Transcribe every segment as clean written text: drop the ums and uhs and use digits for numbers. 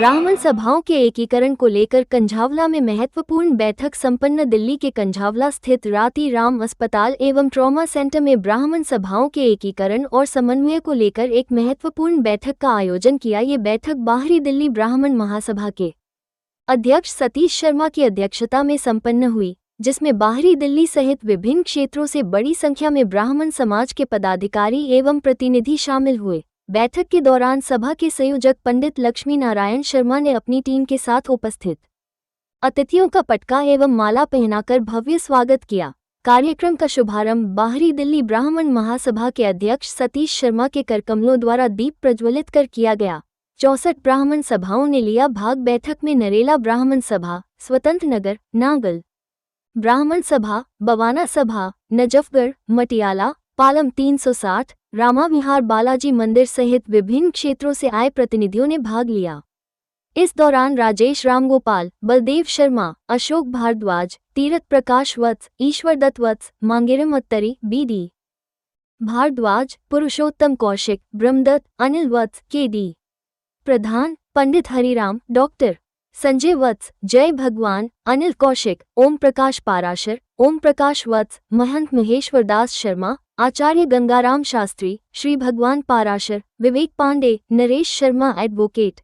ब्राह्मण सभाओं के एकीकरण को लेकर कंझावला में महत्वपूर्ण बैठक संपन्न। दिल्ली के कंझावला स्थित राती राम अस्पताल एवं ट्रॉमा सेंटर में ब्राह्मण सभाओं के एकीकरण और समन्वय को लेकर एक महत्वपूर्ण बैठक का आयोजन किया। ये बैठक बाहरी दिल्ली ब्राह्मण महासभा के अध्यक्ष सतीश शर्मा की अध्यक्षता में संपन्न हुई, जिसमें बाहरी दिल्ली सहित विभिन्न क्षेत्रों से बड़ी संख्या में ब्राह्मण समाज के पदाधिकारी एवं प्रतिनिधि शामिल हुए। बैठक के दौरान सभा के संयोजक पंडित लक्ष्मी नारायण शर्मा ने अपनी टीम के साथ उपस्थित अतिथियों का पटका एवं माला पहनाकर भव्य स्वागत किया। कार्यक्रम का शुभारंभ बाहरी दिल्ली ब्राह्मण महासभा के अध्यक्ष सतीश शर्मा के करकमलों द्वारा दीप प्रज्वलित कर किया गया। 64 ब्राह्मण सभाओं ने लिया भाग। बैठक में नरेला ब्राह्मण सभा, स्वतंत्र नगर, नागल ब्राह्मण सभा, बवाना सभा, नजफगढ़, मटियाला, पालम 360, रामा विहार, बालाजी मंदिर सहित विभिन्न क्षेत्रों से आए प्रतिनिधियों ने भाग लिया। इस दौरान राजेश रामगोपाल, बलदेव शर्मा, अशोक भारद्वाज, तीरथ प्रकाश वत्स, ईश्वर दत्त वत्स, मांगेरम अत्तरी, बीडी भारद्वाज, पुरुषोत्तम कौशिक, ब्रह्मदत्त, अनिल वत्स, केडी प्रधान, पंडित हरिराम, डॉक्टर संजय वत्स, जय भगवान, अनिल कौशिक, ओम प्रकाश पाराशर, ओम प्रकाश वत्स, महंत महेश्वर दास शर्मा, आचार्य गंगाराम शास्त्री, श्री भगवान पाराशर, विवेक पांडे, नरेश शर्मा, एडवोकेट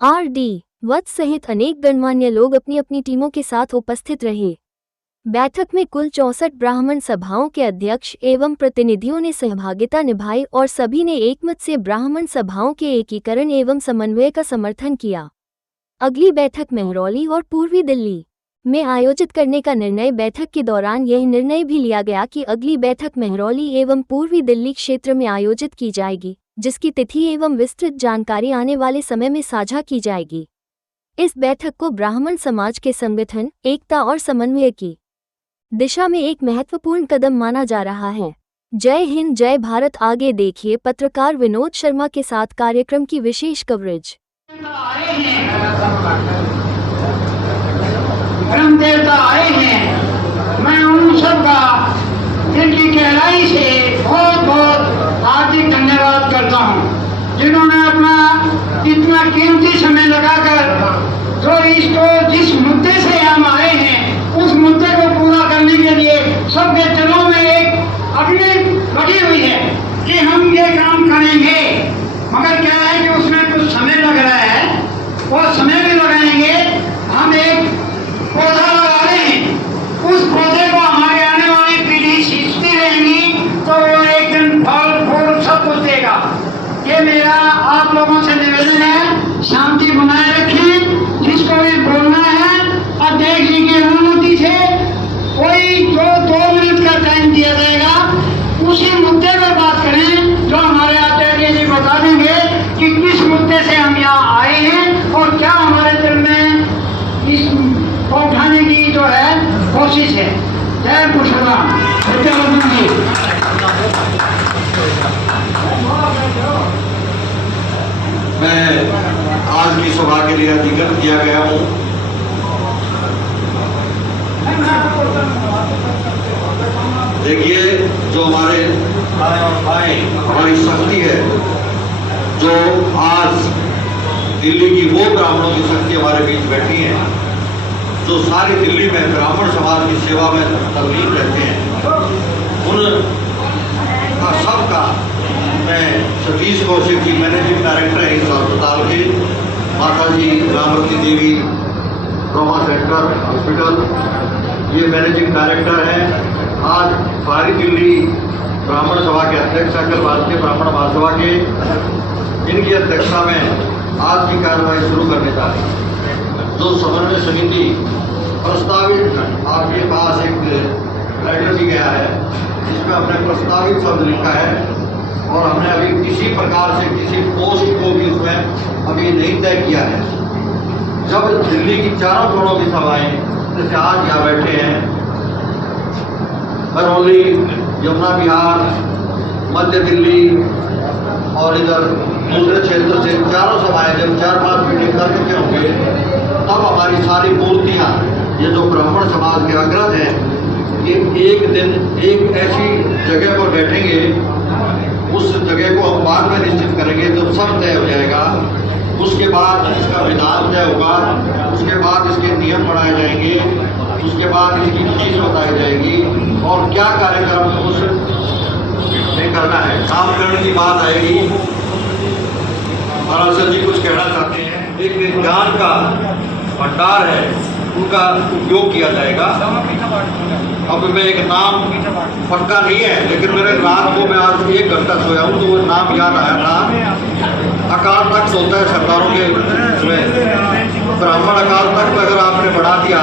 आर.डी. वत्स सहित अनेक गणमान्य लोग अपनी अपनी टीमों के साथ उपस्थित रहे। बैठक में कुल 64 ब्राह्मण सभाओं के अध्यक्ष एवं प्रतिनिधियों ने सहभागिता निभाई और सभी ने एकमत से ब्राह्मण सभाओं के एकीकरण एवं समन्वय का समर्थन किया। अगली बैठक महरौली और पूर्वी दिल्ली में आयोजित करने का निर्णय। बैठक के दौरान यह निर्णय भी लिया गया कि अगली बैठक महरौली एवं पूर्वी दिल्ली क्षेत्र में आयोजित की जाएगी, जिसकी तिथि एवं विस्तृत जानकारी आने वाले समय में साझा की जाएगी। इस बैठक को ब्राह्मण समाज के संगठन, एकता और समन्वय की दिशा में एक महत्वपूर्ण कदम माना जा रहा है। जय हिंद, जय भारत। आगे देखिए पत्रकार विनोद शर्मा के साथ कार्यक्रम की विशेष कवरेज। ब्रह्म देवता आए हैं, मैं उन सबका दिल की गहराई से बहुत बहुत हार्दिक धन्यवाद करता हूँ, जिन्होंने अपना इतना कीमती समय लगाकर जो इसको जिस मुद्दे से हम आए हैं उस मुद्दे को पूरा करने के लिए सबके दिलों में एक अग्नि लगी हुई है कि हम ये काम करेंगे। मगर क्या है कि उसमें कुछ समय लग रहा है, वो समय भी लगाएंगे। हम एक पौधा लगा रहे हैं, उस पौधे को हमारे आने वाली पीढ़ी सींचती रहेगी तो वो एक दिन फल फूल सब कुछ देगा। ये मेरा आप लोगों से निवेदन है, शांति बनाए रखिए। जिसको भी बोलना है अध्यक्ष जी की अनुमति से कोई जो 2 मिनट का टाइम दिया जाएगा उसी मुद्दे पर बात करें, जो हमारे आचार्य जी बता देंगे कि किस मुद्दे से हम यहाँ आए हैं और क्या हमारे दिल में इस को उठाने की जो है कोशिश है। जय मुसलमान। सत्यवर्धन जी। मैं आज की सभा के लिए अधिकृत किया गया हूँ। देखिए, जो हमारी शक्ति है, जो आज दिल्ली की वो ब्राह्मणों की शक्ति हमारे बीच बैठी है, जो सारी दिल्ली में ब्राह्मण समाज की सेवा में तल्लीन रहते हैं, उन सबका मैं सतीश कौशिक जी, मैनेजिंग डायरेक्टर है इस अस्पताल के, माता जी रामवती देवी ट्रॉमा सेंटर हॉस्पिटल, ये मैनेजिंग डायरेक्टर है। आज सारी दिल्ली ब्राह्मण सभा के अध्यक्ष, अखिल भारतीय ब्राह्मण महासभा के, इनकी अध्यक्षता में आज की कार्रवाई शुरू करने जा रही है। जो समन्वय समिति प्रस्तावित आपके पास एक में अपने प्रस्तावित शब्द लिखा है और हमने अभी किसी प्रकार से किसी पोस्ट को भी उसमें अभी नहीं तय किया है। जब दिल्ली की चारों कोणों की सभाएं जैसे आज यहाँ बैठे हैं, करौली, यमुना विहार, मध्य दिल्ली और इधर दूसरे क्षेत्र से चारों सभाएं जब 4-5 मीटिंग कर चुके होंगे, तब हमारी सारी मूर्तियाँ, ये जो ब्राह्मण समाज के अग्रज हैं, ये एक दिन एक ऐसी जगह पर बैठेंगे, उस जगह को हम बाद में निश्चित करेंगे जब सब तय हो जाएगा। उसके बाद इसका विधान तय होगा, उसके बाद इसके नियम बनाए जाएंगे, उसके बाद इसकी फीस बताई जाएगी और क्या कार्यक्रम उस में करना है। नामकरण की बात आएगी। महाराज जी कुछ कहना चाहते हैं। एक विज्ञान का भंडार है, उनका उपयोग किया जाएगा। अब मैं एक नाम पक्का नहीं है, लेकिन मेरे रात को मैं आज 1 घंटा सोया हूँ तो वो नाम याद आया था। अकाल तख्त होता है सरदारों के उसमें, ब्राह्मण अकाल तख्त अगर आपने बढ़ा दिया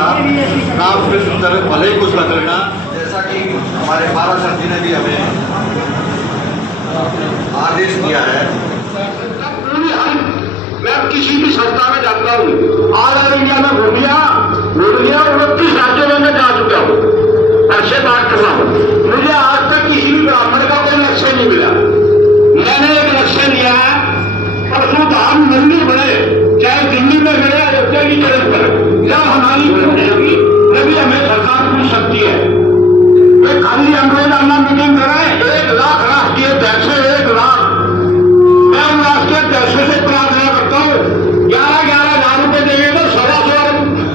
नाम, फिर भले ही कुछ रख लेना। जैसा कि हमारे महाराज सर जी ने भी हमें आदेश किया है। मैं किसी भी संस्था में जाता हूँ, ऑल इंडिया में घूम लिया 29 राज्यों में मैं जा चुका हूँ। ऐसे बात करता हूँ, मुझे आज तक किसी भी ब्राह्मण का कोई लक्ष्य नहीं मिला। मैंने एक लक्ष्य लिया, परसों धाम मंदिर बने, चाहे दिल्ली में बने, अयोध्या की तरफ पर, जब हमारी होगी तभी हमें सरकार पूछ सकती है। वे खाली अंग्रेजाना मीटिंग कराए, 1 लाख राष्ट्रीय अध्यक्ष, 1 लाख। मैं उन राष्ट्रीय अध्यक्षों से प्रार्थना करता हूँ, 11,000 रुपए देंगे तो 1,200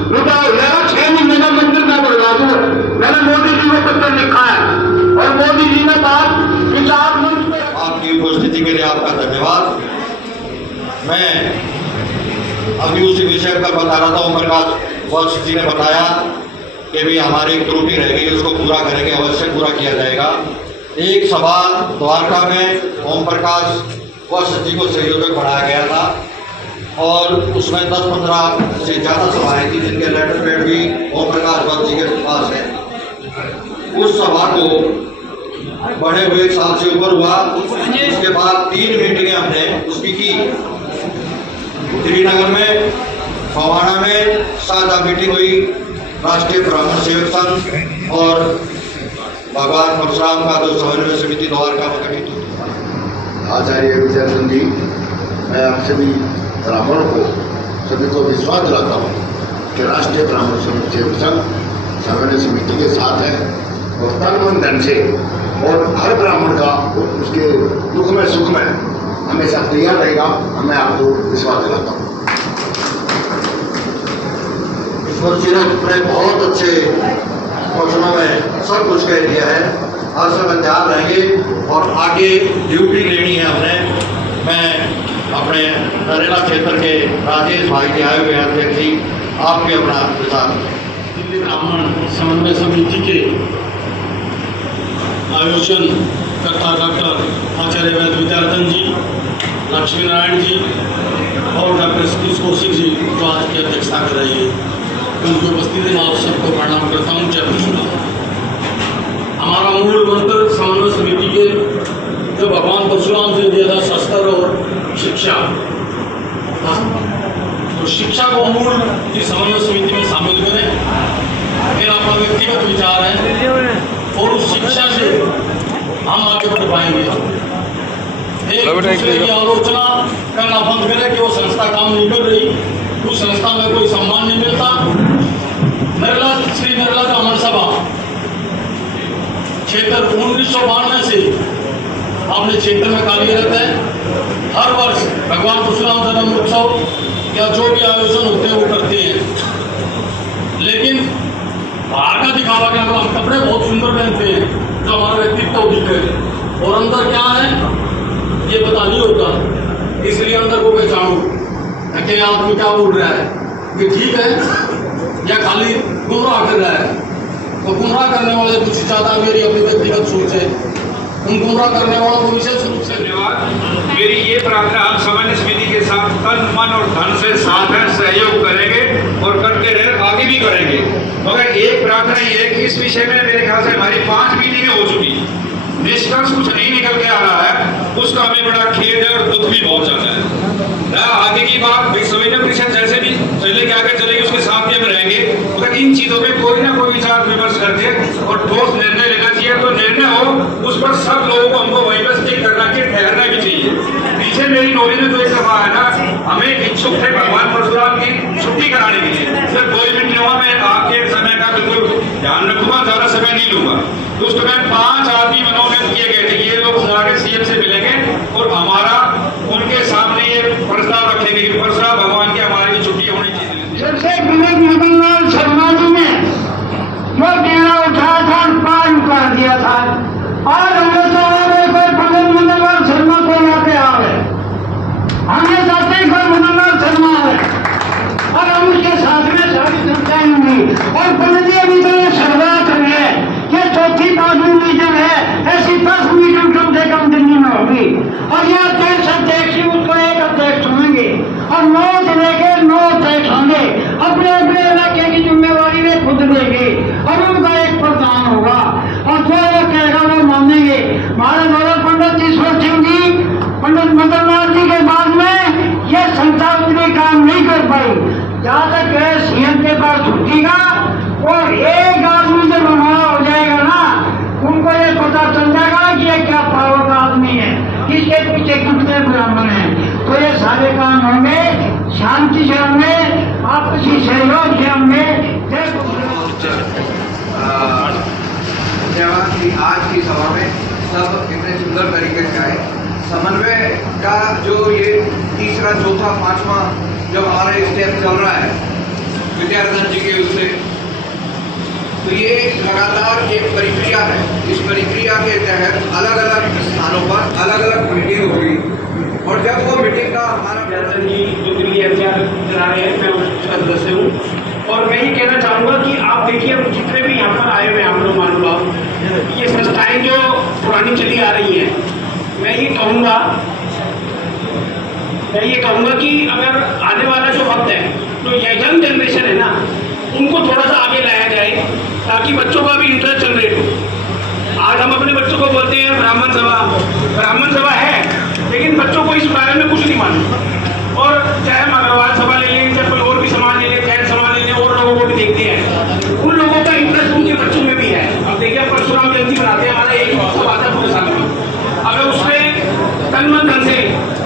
रुपया हो जाएगा, 6 महीने का मंदिर मैं बनवा दूंगा। मैंने मोदी जी को पत्र लिखा है और मोदी जी ने बात विचार मंच में। आपकी उपस्थिति के लिए आपका धन्यवाद। मैं अभी उसी विषय पर बता रहा था। ओम प्रकाश वत्स जी ने बताया कि भी हमारी एक त्रुटि रह गई, उसको पूरा करेंगे, अवश्य पूरा किया जाएगा। एक सभा द्वारका में ओम प्रकाश वत्स जी को सहयोजक बनाया गया था और उसमें 10-15 से ज़्यादा सभाएं थी जिनके लेटर पैड भी ओम प्रकाश वत्स जी के पास है। उस सभा को बढ़े हुए 1 साल से ऊपर हुआ। उसके बाद 3 मीटिंगें हमने उसकी की, श्रीनगर में, फवाना में साझा मीटिंग हुई, राष्ट्रीय ब्राह्मण सेवक संघ और भगवान परशुराम का जो समन्वय समिति द्वारका में गठित हुई। आचार्य विजयचंद जी, मैं आप सभी ब्राह्मणों को सभी को विश्वास दिलाता हूँ कि राष्ट्रीय ब्राह्मण सेवक संघ समन्वय समिति के साथ है और तन मन धन से और हर ब्राह्मण का उसके दुख में सुख में हमेशा तैयार रहेगा। मैं आपको विश्वास दिलाता हूँ। ईश्वर जी ने अपने बहुत अच्छे वचनों में सब कुछ कह दिया है। हर समय तैयार रहेंगे और आगे ड्यूटी लेनी है हमने। मैं अपने नरेला क्षेत्र के राजेश भाई के आए हुए अध्यक्ष जी, आपके अपना विचार। दिल्ली ब्राह्मण समन्वय समिति के आयोजन करता डॉक्टर आचार्य वैद्य विद्यार्थन जी, लक्ष्मी नारायण जी और डॉक्टर सतीश कौशिक जी जो आज की अध्यक्षता कर रही है, उनकी उपस्थिति में आप सबको प्रणाम करता हूँ। जय परशुराम। हमारा मूल मंत्र समन्वय समिति के जो भगवान परशुराम से दिया था शस्त्र और शिक्षा, तो शिक्षा को मूल इस समन्वय समिति में शामिल करें। मेरा अपना व्यक्तिगत विचार है और उस शिक्षा से हम आगे बढ़ पाएंगे। एक दूसरे की आलोचना करना बंद करें कि वो संस्था काम नहीं कर रही, उस संस्था में कोई सम्मान नहीं मिलता। नरेला श्री नरेला ब्राह्मण सभा क्षेत्र 1992 से अपने क्षेत्र में कार्यरत है। हर वर्ष भगवान परशुराम जन्म उत्सव या जो भी आयोजन होते हैं वो करते हैं, लेकिन बाहर का दिखावा क्या, हम कपड़े बहुत सुंदर पहनते हैं जो हमारा व्यक्तित्व दिखे और अंदर क्या है ये पता नहीं होता। इसलिए अंदर को पहचानो कि आदमी क्या बोल रहा है, ये ठीक है या खाली गुमराह कर रहा है। तो गुमराह करने वाले कुछ ज़्यादा मेरी अपनी व्यक्तिगत सोच है, उन गुमराह करने वालों को विशेष रूप से धन्यवाद। मेरी ये प्रार्थना हम समन्वय समिति के साथ तन मन और धन से साथ है, सहयोग करेंगे और करते रहे, आगे भी करेंगे। मगर एक प्रार्थना ये है कि इस विषय में मेरे ख्याल से हमारी 5 मीटिंगें हो चुकी, निष्कर्ष कुछ नहीं निकल के आ रहा है, उसका हमें बड़ा खेद है और दुख भी बहुत ज्यादा है। आगे की बात संविधान परिषद जैसे भी चले के आगे चलेगी उसके साथ ही हम रहेंगे, मगर इन चीजों पे कोई ना कोई विचार विमर्श करके और ठोस निर्णय लेना चाहिए। तो निर्णय हो उस पर सब लोगों को हमको वहीं पर स्टिक करना के ठहरना भी चाहिए। पीछे मेरी नौकरी में तो एक दफा है ना, हमें इच्छुक थे भगवान परशुराम की छुट्टी कराने के लिए, सिर्फ 2 मिनट नहीं हुआ, मैं आपके समय का बिल्कुल ध्यान रखूंगा, ज्यादा समय नहीं लूंगा। तो उस समय 5 आदमी मनोनीत किए गए थे, ये लोग आगे सीएम से मिलेंगे और हमारा उनके सामने ये प्रस्ताव रखेंगे कि परशुराम भगवान की हमारी छुट्टी होनी चाहिए। सबसे पहले मदन लाल शर्मा जी ने जो डेरा उठाया था और पार कर दिया था, और हमें तो मदन लाल शर्मा को यहाँ पे आ गए, हमें चाहते हैं कोई मदन लाल शर्मा आए और हम उसके साथ में सारी चर्चाएं होंगी। और पंडित जी अभी तो ये शुरुआत हुई है, ये चौथी 5वीं मीटिंग है, ऐसी 10 मीटिंग कम से कम दिल्ली में होगी और यह 23 अध्यक्ष उसको एक अध्यक्ष होंगे और 9 जिले के 9 अध्यक्ष होंगे, अपने अपने इलाके की जिम्मेवारी वे खुद लेंगे और उनका एक प्रधान होगा और जो वो कहेगा वो मानेंगे। हमारे द्वारा पंडित ईश्वर सिंह जी, पंडित मदन लाल जी के बाद में ये संस्था उतनी काम नहीं कर पाई। जहाँ तक है सीएम के पास छुट्टीगा और एक आदमी जब हमारा हो जाएगा ना, उनको ये पता चल जाएगा कि ये क्या पावर का आदमी है, किसके पीछे कितने ब्राह्मण हैं। तो ये सारे काम होंगे शांति से होंगे, आपसी सहयोग से होंगे। धन्यवाद कि आज की सभा में सब इतने सुंदर तरीके से आए। समन्वय का जो ये तीसरा, चौथा, 5वां जो हमारा स्टेप चल रहा है विद्यार्थन जी के उससे, तो ये लगातार एक प्रक्रिया है। इस प्रक्रिया के तहत अलग अलग स्थानों पर अलग अलग मीटिंग होगी और जब वो मीटिंग का हमारा विद्यार्थन जी जो दिल्ली एफआर चला रहे हैं, मैं उसका सदस्य हूँ और मैं ये कहना चाहूँगा कि आप देखिए अब जितने भी यहाँ पर आए हुए हैं आप लोग महानुभाव, ये संस्थाएं जो पुरानी चली आ रही हैं, मैं ये कहूँगा कि अगर आने वाला जो वक्त है, तो ये यंग जनरेशन है ना, उनको थोड़ा सा आगे लाया जाए ताकि बच्चों का भी इंटरेस्ट जनरेट हो। आज हम अपने बच्चों को बोलते हैं ब्राह्मण सभा है, लेकिन बच्चों को इस बारे में कुछ नहीं मालूम। और चाहे हम अग्रवाल सभा ले लें, चाहे कोई और भी समाज ले लें, जैन समाज ले लें, और लोगों को भी देखते हैं, उन लोगों का इंटरेस्ट उनके बच्चों में भी है। अब देखिए परशुराम जयंती मनाते हैं, हमारा एक उत्सव आता है पूरे साल में, अगर उसमें तन मन धन से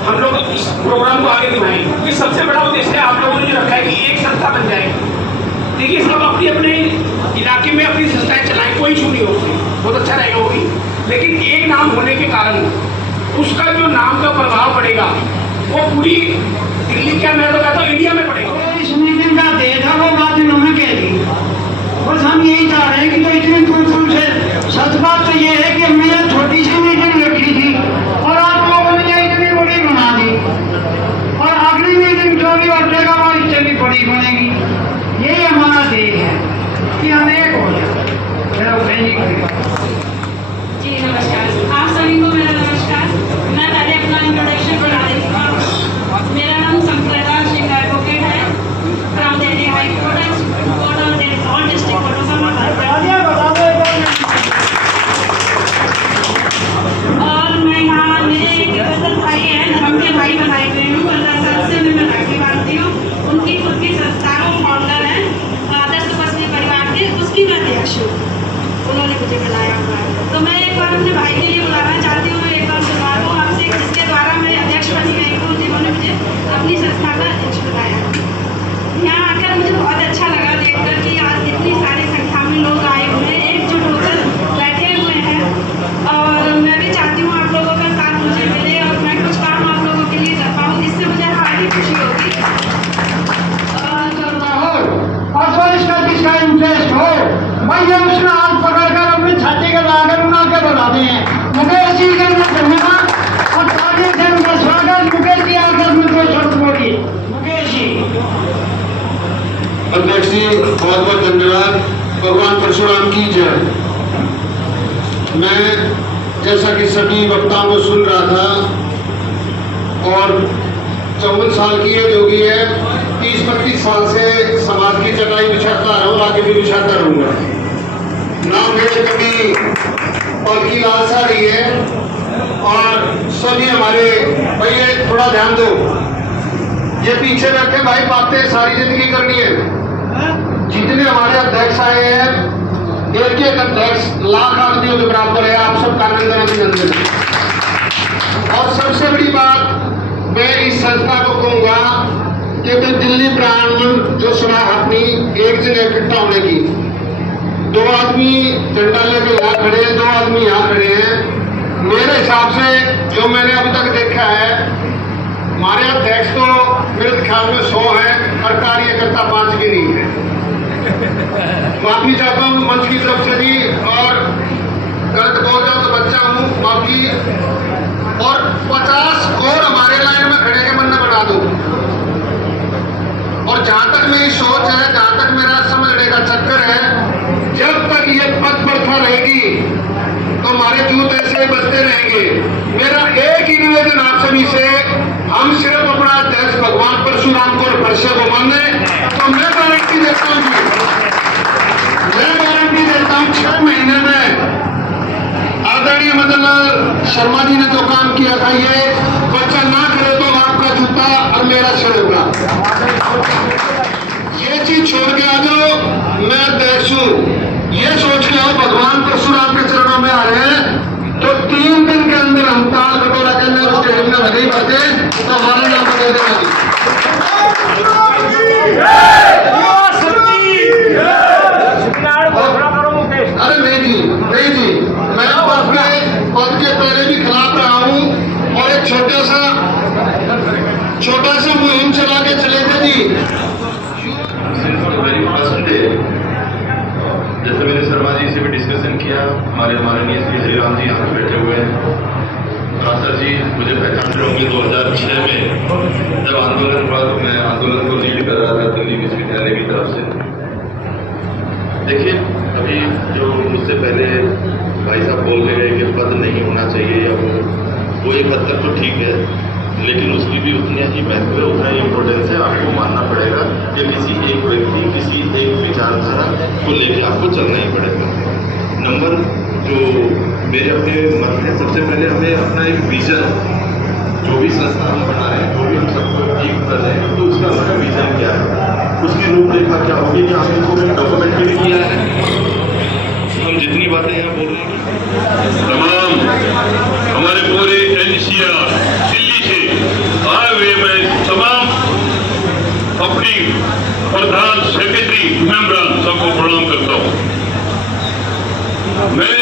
हम लोग इस प्रोग्राम को आगे निभाएं, ये सबसे बड़ा उद्देश्य है। आप लोगों ने रखा है कि एक संस्था बन जाए। देखिए सब अपने अपने इलाके में अपनी संस्थाएं चलाएं, कोई इशू नहीं होगी, बहुत अच्छा रहेगा होगी, लेकिन एक नाम होने के कारण उसका जो नाम का प्रभाव पड़ेगा वो पूरी दिल्ली, क्या मैं तो कहता हूँ इंडिया में पड़ेगा। इस मीटिंग का देखा वो बात इन्होंने कह दी, बस हम यही चाह रहे हैं कि तो इतनी दूर से सच बात तो ये है कि हमने छोटी सी मीटिंग रखी थी और आप लोगों ने ये इतनी बड़ी बना दी और अगली मीटिंग जो भी बैठेगा वो इससे भी बड़ी बनेगी। यही हमारा ध्येय है कि हम एक हो जाए। जी नमस्कार, आप सभी को मेरा नमस्कार। मैं पहले अपना इंट्रोडक्शन बता देती हूँ। मेरा नाम संप्रदा सिंह एडवोकेट है, from Delhi high court all district court of और मैं यहाँ मेरे एक भाई है, धर्म के भाई बनाए हुए हूँ। 15 साल से मैं राखी बांधती हूँ। उनकी खुद की संस्था फाउंडर है, आदर्श तपस्वी परिवार के, उसकी मैं अध्यक्ष हूँ। उन्होंने मुझे बुलाया हुआ है, तो मैं एक बार अपने भाई के लिए बुलाना चाहती हूँ। मैं एक बार सुनवा दूँ आपसे, जिसके द्वारा मैं अध्यक्ष बनी गई हूँ, जिन्होंने मुझे अपनी संस्था का अध्यक्ष बताया। यहाँ आकर मुझे बहुत अच्छा लगा देखकर कि आज इतनी सारी संख्या में लोग आए हुए हैं, एकजुट होकर बैठे हुए हैं। और मैं भी चाहती हूँ आप लोगों का साथ मुझे मिले और मैं कुछ काम आप लोगों के लिए कर पाऊँ, जिससे मुझे काफ़ी खुशी होगी। और इसका जिसका इंटरेस्ट हो भैया उसने हाथ पकड़कर अपनी छाती के लाकर उड़ा के बुलाते हैं। मुकेश जी का धन्यवाद और ताली से उनका स्वागत। मुकेश जी आकर मुझको शब्द बोलिए। मुकेश जी। अध्यक्ष जी बहुत बहुत धन्यवाद। भगवान परशुराम की जय। मैं जैसा कि सभी वक्ताओं को सुन रहा था और 54 साल की एज हो गई है, 30-32 साल से समाज की चटाई बिछाता रहा हूँ, आगे भी बिछाता रहूँगा। ना मेरे कभी फल की लालसा रही है। और सभी हमारे भैया थोड़ा ध्यान दो, ये पीछे बैठे भाई बातें सारी जिंदगी करनी है। जितने हमारे अध्यक्ष आए हैं, एक एक अध्यक्ष लाख आदमियों के बराबर है। आप सबका नंदन अभिनंदन। और सबसे बड़ी बात मैं इस संस्था को कहूंगा कि दिल्ली ब्राह्मण जो सभा अपनी एक जगह इकट्ठा होने की, 2 आदमी डंडा लेकर यहाँ खड़े हैं, 2 आदमी यहाँ खड़े हैं। मेरे हिसाब से जो मैंने अब तक देखा है, हमारे अध्यक्ष तो मेरे ख्याल में 100 है और कार्यकर्ता 5 भी नहीं है। माफी चाहता हूँ मंच की तरफ से भी, और गलत बोल जाओ तो बच्चा हूँ, माफी। और 50 और हमारे लाइन में खड़े के मन में बना दो। और जहां तक मेरी सोच है, जहां तक मेरा समझने का चक्कर है, जब तक ये पद प्रथा रहेगी तो हमारे जूत ऐसे ही बचते रहेंगे। मेरा एक ही निवेदन आप सभी से, हम सिर्फ अपना अध्यक्ष भगवान परशुराम को और परशे को माने, तो मैं गारंटी देता हूँ जी, मैं गारंटी देता हूँ 6 महीने में आदरणीय मदन लाल शर्मा जी ने जो काम किया था, ये बच्चा ना करे तो आपका जूता और मेरा सिर होगा। ये चीज छोड़ के आ जाओ, मैं अध्यक्ष हूँ, ये सोच के आओ भगवान परशुराम के चरणों में आ रहे हैं, तो 3 दिन के अंदर हम ताल बटोरा के अंदर स्टेडियम में भले ही बचे तो हमारा नाम बदल देगा। अरे नहीं जी, नहीं जी, मैं अपने पद के पहले भी खिलाफ रहा हूँ, और एक छोटा सा मुहिम चला के चले थे जी। वेरी फर्स्ट डे, जैसे मैंने शर्मा जी से भी डिस्कशन किया, हमारे माननीय श्री हरिराम जी यहाँ बैठे हुए हैं। सर जी मुझे पहचान रहे होंगे 2006 में जब आंदोलन हुआ, तो मैं आंदोलन को लीड कर रहा था दिल्ली विश्वविद्यालय की तरफ से। देखिए, अभी जो मुझसे पहले भाई साहब बोल के गए कि पद नहीं होना चाहिए, या वो एक हद तक तो ठीक है, लेकिन उसकी भी उतनी ही महत्व है, उतना ही इम्पोर्टेंस है। आपको मानना पड़ेगा कि किसी एक व्यक्ति, किसी एक विचारधारा को लेकर आपको चलना ही पड़ेगा। नंबर जो मेरे अपने मत है, सबसे पहले हमें अपना एक विजन, जो भी संस्था हम बना रहे हैं, जो भी हम सबको ठीक कर रहे हैं, तो उसका हमारा विजन क्या है, उसकी रूपरेखा क्या होगी, कि हमने इसको डॉक्यूमेंट भी किया है। हम जितनी बातें यहाँ बोल रहे हैं, तमाम हमारे पूरे NCR दिल्ली से आए हुए मैं तमाम अपनी प्रधान सेक्रेटरी मेंबरान सबको प्रणाम करता हूँ। मैं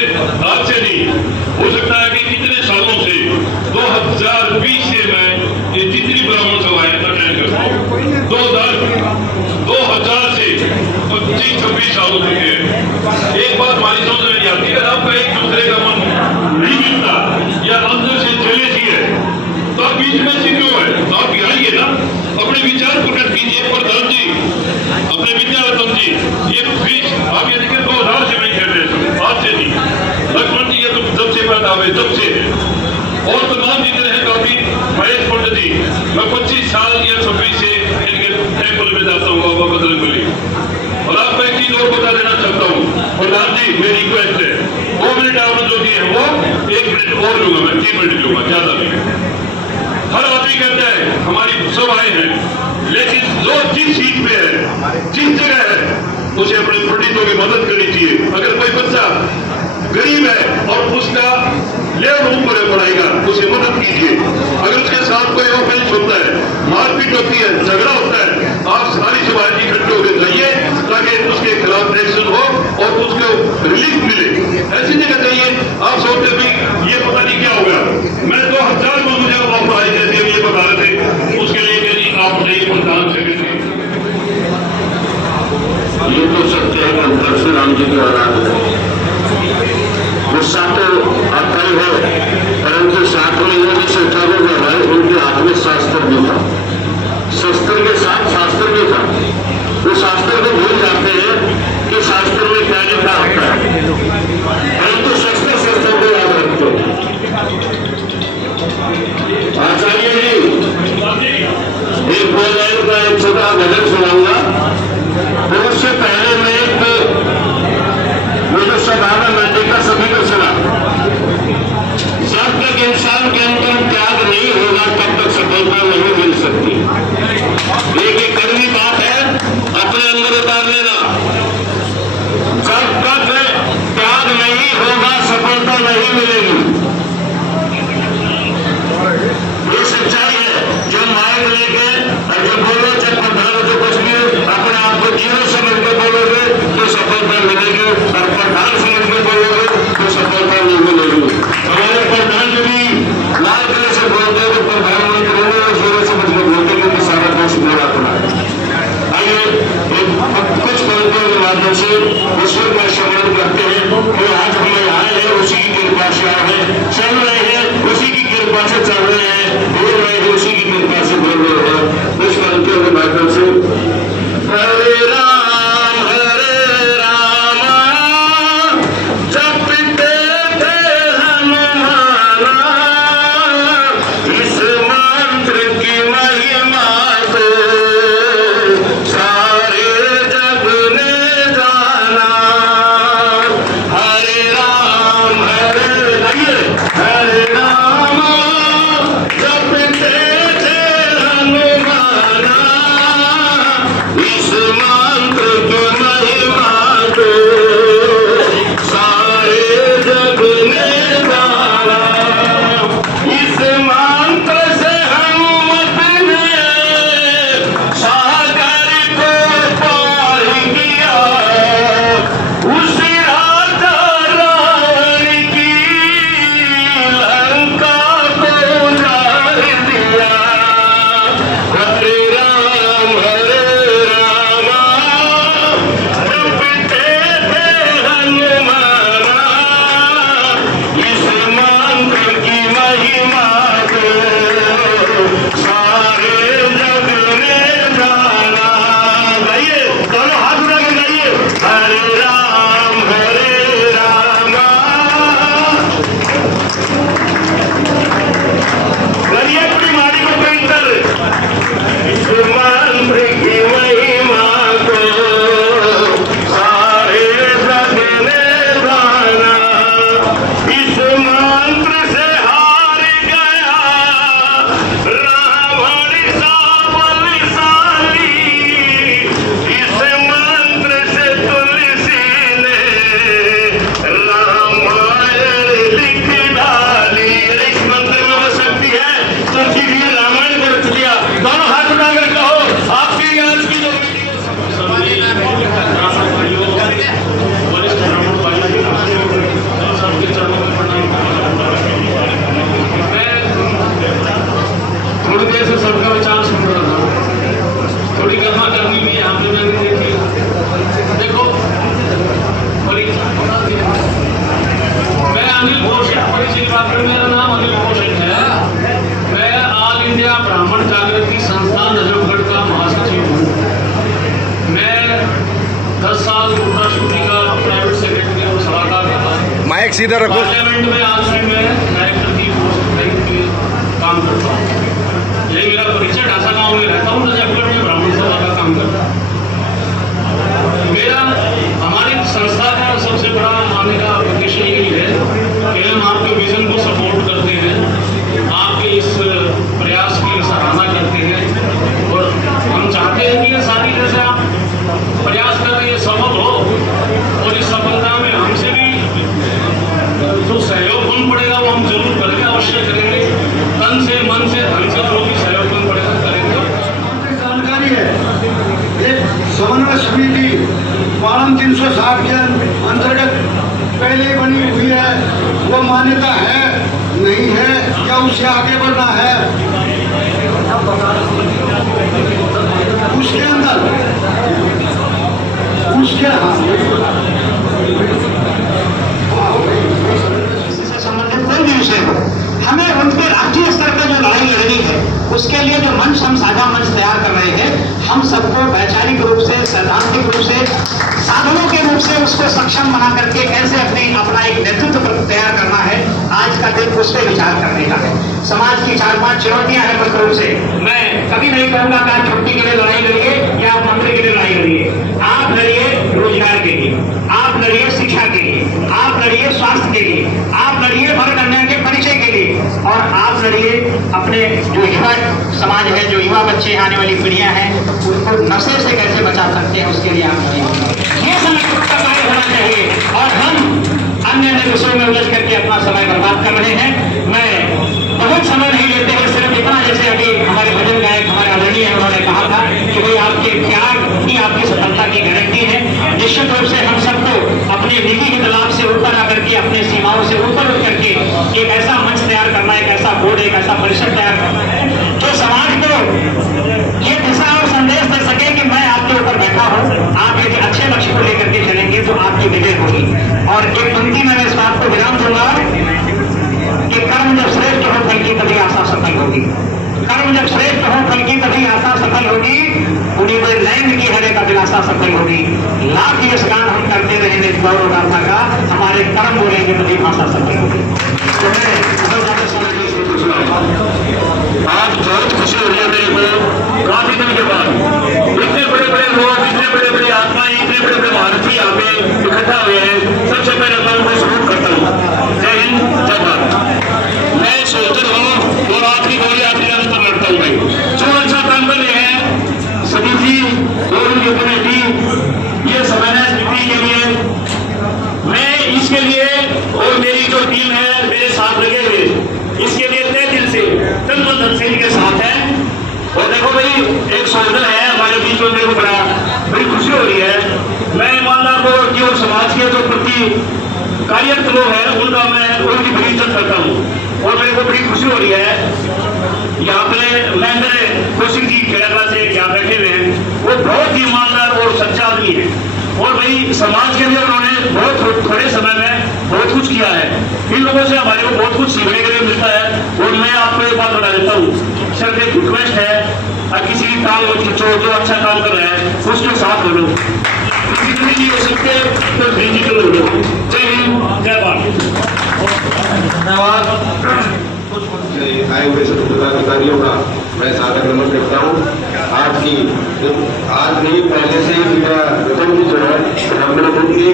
आज से नहीं, हो सकता है कि कितने सालों से 2020 से मैं ये जितनी ब्राह्मण सभाएं अटेंड करता हूँ, 2000 से 25-26 साल हो चुके हैं। एक बात हमारी समझ में नहीं आती, अगर आपका एक दूसरे का मन नहीं मिलता या अंदर से जेलसी है, तो आप बीच में से क्यों है? तो आप आइए ना, अपने विचार प्रकट कीजिए। प्रधान जी, अपने विद्यारतन जी, ये बीच आप ये देखिए 2000 से नहीं कर रहे, आज से नहीं, लक्ष्मण जी ये तो जब से पैदा हुए तब से, और तमाम जितने हैं काफी, महेश पंडित जी, मैं 25 साल या 26 से इनके टेम्पल में जाता हूँ बाबा बजरंगबली। और आपको एक चीज और बता देना चाहता हूँ, प्रधान जी मेरी रिक्वेस्ट है, 2 मिनट आपने जो दिए हैं वो 1 मिनट और लूंगा, मैं 3 मिनट लूंगा, ज्यादा नहीं। हर आदमी कहता है हमारी सभाएं हैं, लेकिन जो जिस सीट पे है, जिस जगह है, उसे अपने पंडितों की मदद करनी चाहिए। अगर कोई बच्चा गरीब है और उसका लेवल ऊपर है पढ़ाई का, उसे मदद कीजिए। अगर उसके साथ कोई ऑफेंस होता है, मारपीट होती है, झगड़ा होता है, आप सारी सभाएं इकट्ठे होकर जाइए, ताकि उसके खिलाफ एक्शन हो और उसको रिलीफ मिले। ऐसी जगह जाइए, आप सोचते भी ये पता नहीं क्या होगा। मैं 2000 में मुझे पढ़ाई जैसे ये बता रहे थे, उसके लिए यदि आप नहीं प्रधान सेक्रेटरी, ये तो सत्य है कि परशुराम जी की औलाद है, गुस्सा तो अकल है, परंतु साथ में ये भी संचालन कर रहा है, उनके हाथ में शास्त्र भी था, शस्त्र के साथ शास्त्र भी था। वो शास्त्र को भूल जाते हैं कि शास्त्र में क्या लिखा होता है, परंतु होशियार है, चल रहे हैं उसी की कृपा से चल रहे हैं, बोल रहे हैं उसी की कृपा से बोल रहे हैं। कुछ बनते हुए माध्यम से हरे राम जपते थे हनुमाना, इस मंत्र की महिमा से सारे जग ने जाना। हरे राम जपते थे हनुमाना, इस मंत्र की महिमा से सारे जग ने जाना। इस मंत्र से हनुमत ने सागर को पार किया, उसी राजा रावण की लंका को उजाड़ दिया। हरे राम जपते थे हनुमाना, इस मंत्र की महिमा से सारे जग ने जाना। गाइए, दोनों हाथ उठा के गाइए, हरे राम गरिए पूरी मारी को पेंटर। इस मंत्र की महिमा को सारे जग ने जाना। इस मंत्र से हार गया रावण सा बलशाली, इस मंत्र से तुलसी ने रामायण लिख डाली। इस मंत्र में वो शक्ति है, तुलसी जी ने रामायण को रच दिया। दोनों हाथ उठाकर कहो, आपकी आज की जो वरिष्ठ ब्राह्मण भाई सबके चरणों में प्रणाम करता हूं। मैं थोड़ी देर से सबका विचार सुन रहा था, थोड़ी गर्मा गर्मी भी यहाँ पे मैंने देखी। देखो बड़ी मैं अनिल घोष, परिचय बात करूं, मेरा नाम अनिल घोष है। मैं ऑल इंडिया ब्राह्मण जागृति संस्था नजफगढ़ का महासचिव हूँ। मैं 10 साल कोटा शक्ति का प्राइवेट सेक्रेटरी और सलाहकार रहा। माइक सीधा रखो। पार्लियामेंट में आज भी मैं डायरेक्टर की पोस्ट पे काम करता हूँ। यही मेरा परिचय। ढासा गांव में रहता हूँ, नजफगढ़ में ब्राह्मण सभा का काम करता हूँ। मेरा हमारी संस्था का सबसे बड़ा आने का उद्देश्य यही है कि हम आपके विजन को सपोर्ट करते हैं, आपके इस प्रयास की सराहना करते हैं, और हम चाहते हैं कि ये सारी जैसे आप प्रयास कर रहे हैं सफल हो, और इस सफलता में हमसे भी जो सहयोग बन पड़ेगा वो हम जरूर करेंगे, अवश्य करेंगे। तन से, मन से, धन से जो भी सहयोग बन पड़ेगा करेंगे। जानकारी है, एक समन्वय समिति वाणम 360 के अंतर्गत पहले ही बनी हुई है। वो मान्यता है, नहीं है, या उससे आगे बढ़ना है, उसके अंदर उसके से संबंधित कोई भी विषय हो, हमें उनके राष्ट्रीय स्तर पर जो लड़ाई लड़नी है, उसके लिए जो मंच हम साझा मंच तैयार कर रहे हैं, हम सबको वैचारिक रूप से, सैद्धांतिक रूप से, साधनों के रूप से उसको सक्षम बना करके कैसे अपना एक नेतृत्व तैयार करना है, आज का दिन उस पर विचार करने का है। समाज की 4-5 चुनौतियां हैं मुख्य रूप से। मैं कभी नहीं कहूंगा कि आप छुट्टी के लिए लड़ाई लड़िए या आप मंत्री के लिए लड़ाई लड़िए। आप लड़िए रोजगार के लिए, आप लड़िए शिक्षा के लिए, आप लड़िए स्वास्थ्य के लिए, आप लड़िए भर कन्या के परिचय के लिए, और आप लड़िए अपने जो युवा समाज है, जो युवा बच्चे आने वाली पीढ़ियां हैं, उनको नशे से कैसे बचा सकते हैं, उसके लिए आप लड़िए। ये संगठन का कार्य होना चाहिए, और हम अन्य विषयों में उलझ करके अपना समय बर्बाद कर रहे हैं। मैं बहुत समय नहीं लेते हुए सिर्फ इतना, जैसे अभी हमारे भजन गायक हमारे आदरणीय है, उन्होंने कहा था कि भाई आपके त्याग ही आपकी सफलता की गारंटी है। निश्चित रूप से हम सबको अपने निजी के दलाव से ऊपर आकर के, अपने सीमाओं से ऊपर उठ करके एक ऐसा मंच तैयार करना, एक ऐसा बोर्ड, एक ऐसा परिषद तैयार करना है जो समाज को ये दिशा और संदेश दे सके कि मैं आपके ऊपर बैठा हूँ, आप एक अच्छे लक्ष्य को लेकर के चलेंगे तो आपकी विजय होगी। और एक पंक्ति में मैं इस बात को विराम दूंगा सफल होगी। कर्म जब श्रेष्ठ हो फल की तभी आशा सफल होगी, उन्हीं में नैन की हरे का विलासा सफल होगी। लाख ये स्नान हम करते रहेंगे गौरव गाथा का, हमारे कर्म बोलेंगे तभी भाषा सफल होगी। आज बहुत खुशी हो रही है मेरे को, काफी दिन के बाद इतने बड़े बड़े लोग, इतने बड़े बड़े आत्माएं, इतने बड़े बड़े भारतीय यहाँ पे इकट्ठा हुए हैं। सबसे पहले मैं उनको सपोर्ट करता हूँ। जय हिंद, जय भारत। मैं सोचता हूँ और आपकी गौरी यात्रा पर लड़ता हूँ भाई, जो अच्छा काम कर रहे हैं सभी जी और उनकी कमेटी, ये समन्वय समिति के लिए मैं इसके लिए और मेरी जो टीम है मेरे साथ लगे हुए, इसके लिए तय दिल से तन मन धन से इनके साथ है। और देखो भाई, एक सौजन है हमारे बीच में, मेरे को बड़ी खुशी हो रही है। मैं ईमानदार लोग की और समाज के जो प्रति कार्यरत लोग हैं उनका मैं उनकी बड़ी इज्जत करता हूँ और मेरे को बड़ी खुशी हो रही है। यहाँ पे मैं मेरे कोशिश की केरला से यहाँ बैठे हुए हैं, वो बहुत ही ईमानदार और सच्चा आदमी है और भाई समाज के लिए उन्होंने बहुत थोड़े समय में बहुत कुछ किया है। इन लोगों से हमारे को बहुत कुछ सीखने के लिए मिलता है। और मैं आपको एक बात बता देता हूँ, सिर्फ एक रिक्वेस्ट है, किसी की काम मत खींचो, जो अच्छा काम कर रहा है उसके साथ बोलो, किसी को नहीं हो सकते तो डिजिटल हो लो। जय हिंद, जय भारत। धन्यवाद। आए हुए सभी पदाधिकारियों का मैं सादर नमन करता हूँ। आज नहीं पहले से ही रतन की जो है हम लोग उनकी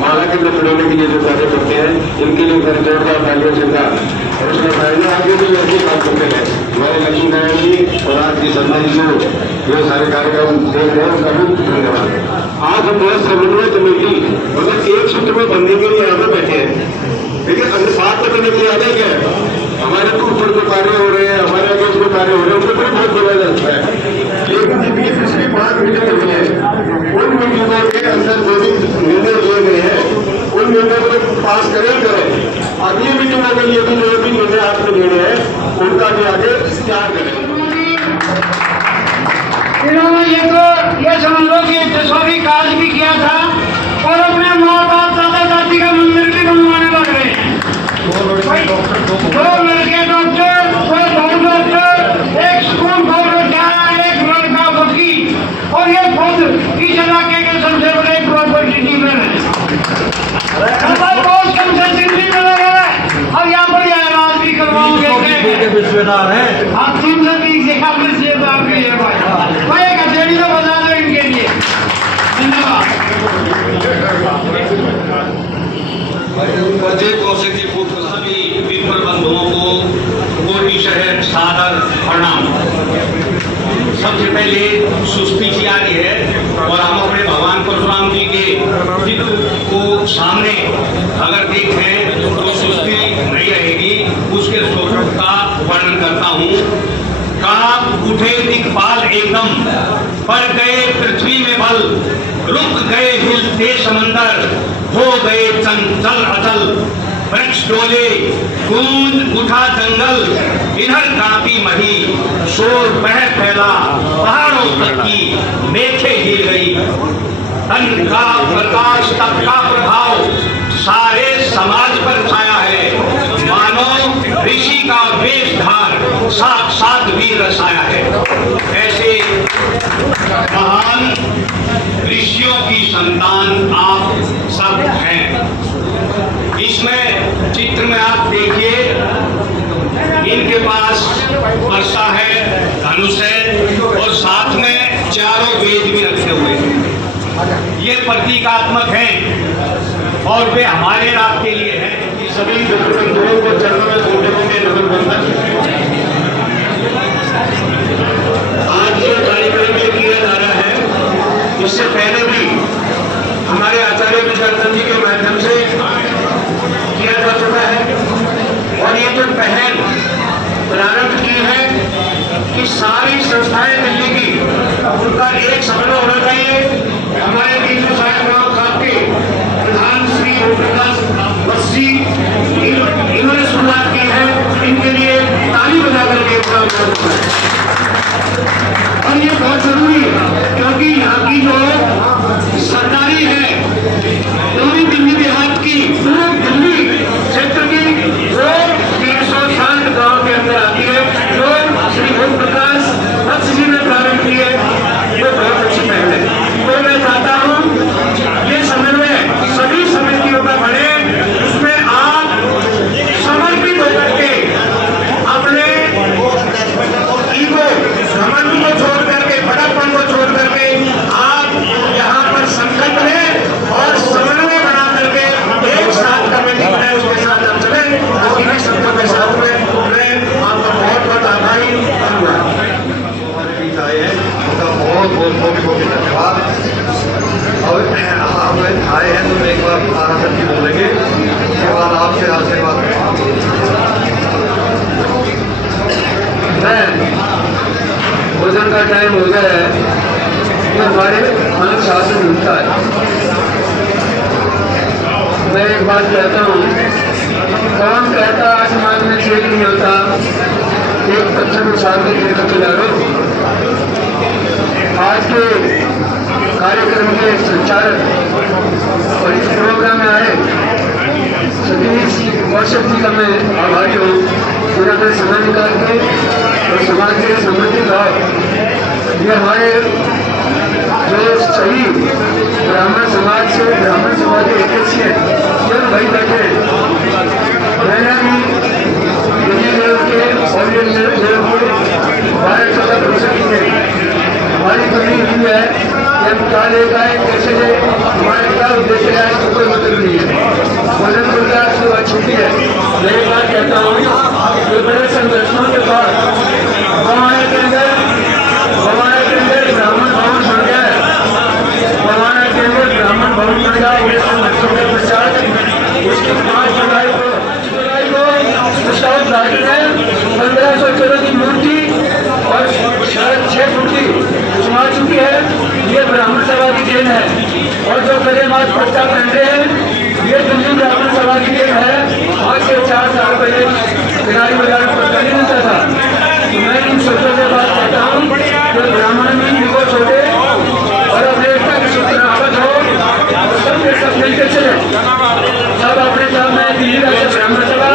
माला के अंदर खड़ोने के लिए जो कार्य करते हैं, इनके लिए घर जोड़कर तालियों से का और उसका फायदा आगे भी ऐसे काम करते हैं। हमारे लक्ष्मी नारायण जी और आज की संध्या जी जो ये सारे कार्यक्रम देख रहे हैं उनका भी धन्यवाद। आज हम बहुत समन्वय कमेटी मतलब एक सूत्र में बनने के लिए यहाँ पर बैठे हैं, लेकिन अन्य साथ में करने के लिए आगे क्या है, हमारे तो ऊपर जो कार्य हो रहे हैं, हमारे आगे जो कार्य हो रहे हैं उनको भी बहुत बोला जाता है। लेकिन जिनकी पिछली 5 मीटिंग हुई है, उन मीटिंगों के अंदर जो भी निर्णय लिए गए हैं उन निर्णय को पास करें। अगली मीटिंगों के लिए भी जो भी निर्णय आपके लेने हैं उनका भी आगे तैयार करें। इन्होंने ये समझ लो कि 10वीं काज भी किया था और अपने माँ बाप दादा दादी का मंदिर भी बनवाने लग रहे हैं। 2 लड़के डॉक्टर, कोई 2 डॉक्टर, एक स्कूल खोल रखा है, एक लड़का वकील और ये खुद इस इलाके के सबसे बड़े प्रॉपर्टी डीलर है। बहुत कम से दिल्ली में लगे हैं और यहाँ पर इलाज भी करवाओगे। हाँ, 320 से कम से भी है भाई, एक हथेली तो बता दो इनके लिए। धन्यवाद। प्रत्येक कौशिक की पुत्र सभी पीपल बंधुओं को कोटि शहर सादर प्रणाम। सबसे पहले सुस्ती सी आ रही है और हम अपने भगवान परशुराम जी के चित्र को सामने अगर देखें तो सुस्ती नहीं रहेगी। उसके स्वरूप का वर्णन करता हूँ। कांप उठे दिक्पाल एकदम, पड़ गए पृथ्वी में बल, रुक गए हिलते समंदर, हो गए चंचल अचल, वृक्ष डोले, गूंज उठा जंगल, इधर कांपी मही, शोर बह फैला, पहाड़ों तक की मेघें हिल गई। धन का प्रकाश तप का प्रभाव सारे समाज पर छाया है, मानो ऋषि का वेशधार साक्षात वीर रसाया है। ऐसे महान ऋषियों की संतान आप सब हैं। इसमें चित्र में आप देखिए, इनके पास वर्षा है, धनुष है और साथ में चारों वेद भी रखे हुए हैं। ये प्रतीकात्मक हैं और वे हमारे रात के लिए हैं। सभी बंधुओं को चरणों में छोटे नगर बंधन। आज जो कार्यक्रम में किया जा रहा है, इससे पहले भी हमारे आचार्य विशाल जी के माध्यम से किया जा चुका है और ये जो पहल प्रारंभ की है कि सारी संस्थाएं दिल्ली की उनका एक समन्वय होना चाहिए। हमारे बीच में साहिब काफी प्रधान श्री ओम प्रकाश वत्स जी इन्होंने शुरुआत की है, इनके लिए ताली बजा करके और ये बहुत जरूरी है क्योंकि यहाँ की जो सरकारी है पूरी दिल्ली देहात की, पूरे दिल्ली क्षेत्र की 160 गांव के अंदर आती है। एक तत्व साल के लिए तैयार हो। आज के कार्यक्रम के संचालक और इस प्रोग्राम में आए सभी कौशल जी का मैं आभारी हूँ, जिन्होंने समय निकाल के और समाज के समृद्धि भाव ये हमारे जो सही ब्राह्मण समाज से ब्राह्मण समाज के अध्यक्ष हैं ये भाई बैठे मैंने भी लेवल के ऑल इंडिया लेवल के 12-14% की थे। हमारी कमी हुई है कि हम क्या लेकर आए, कैसे ले, हमारे क्या उद्देश्य है, इसको कोई मतलब नहीं है। वजन को क्या उसके बाद छुट्टी है। मैं एक बात कहता हूँ कि बड़े संगठनों के बाद बवाना के अंदर ब्राह्मण भवन बन गया है। बवाना के अंदर ब्राह्मण भवन बन गया, ये संगठनों के पश्चात उसकी 5 जुलाई को प्रस्ताव लाए हैं। 1514 की मूर्ति और 6 फुट की सुना चुकी है, ये ब्राह्मण सभा की देन है। और जो गलेमाज पट्टा पहन रहे हैं ये दिल्ली ब्राह्मण सभा की देन है। आज से 4 साल पहले किनारी बाजार में पट्टा नहीं मिलता था। तो मैं इन शब्दों से बात करता हूँ कि ब्राह्मण भी इनको छोड़े और अब एकता की सूचनावत हो और सबके सब मिलकर चले। सब अपने साथ में दिल्ली राज्य ब्राह्मण सभा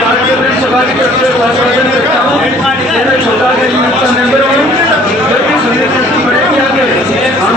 भारतीय ब्राह्मण सभा की तरफ से आश्वासन करता हूँ। मैं छोटा का मेंबर हूँ, जब भी सुनिए बढ़ेगी आगे हम